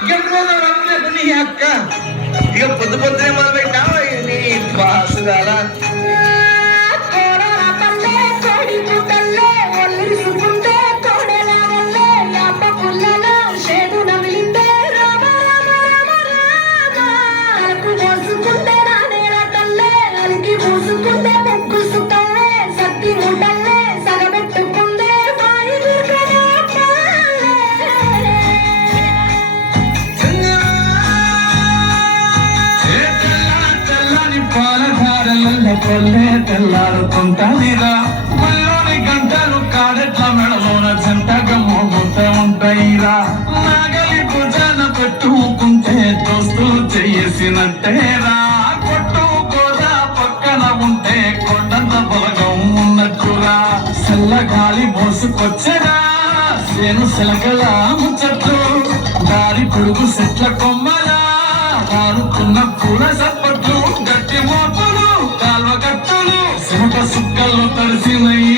ఇంకెప్పుడు పోతావు నీ అక్క ఇక పొద్దు పొద్దునే మొదలు పెట్టావు నీ బాసు కాదా కొల్లే తెల్లారుతుంటాదిరా మళ్ళీ గంటలు కాడెట్ల మెడలోన జంటగా మోగుతూ ఉంటాయిరా నాగలి భుజాన పెట్టుకుంటే దోస్తులు చేసినట్టేరా కొట్టుకోదా పక్కన ఉంటే కొండంత బలగం ఉన్నట్టురా చల్లగాలి మోసుకొచ్చరా సేను సెలకల ముచ్చట్లు దారి పొడుగు చెట్ల కొమ్మలా వారుకున్న పూల సప్పట్లు గట్టి మోపులు కాల్వ కట్టులు సుఖ సుక్కల్లో తడిసినయి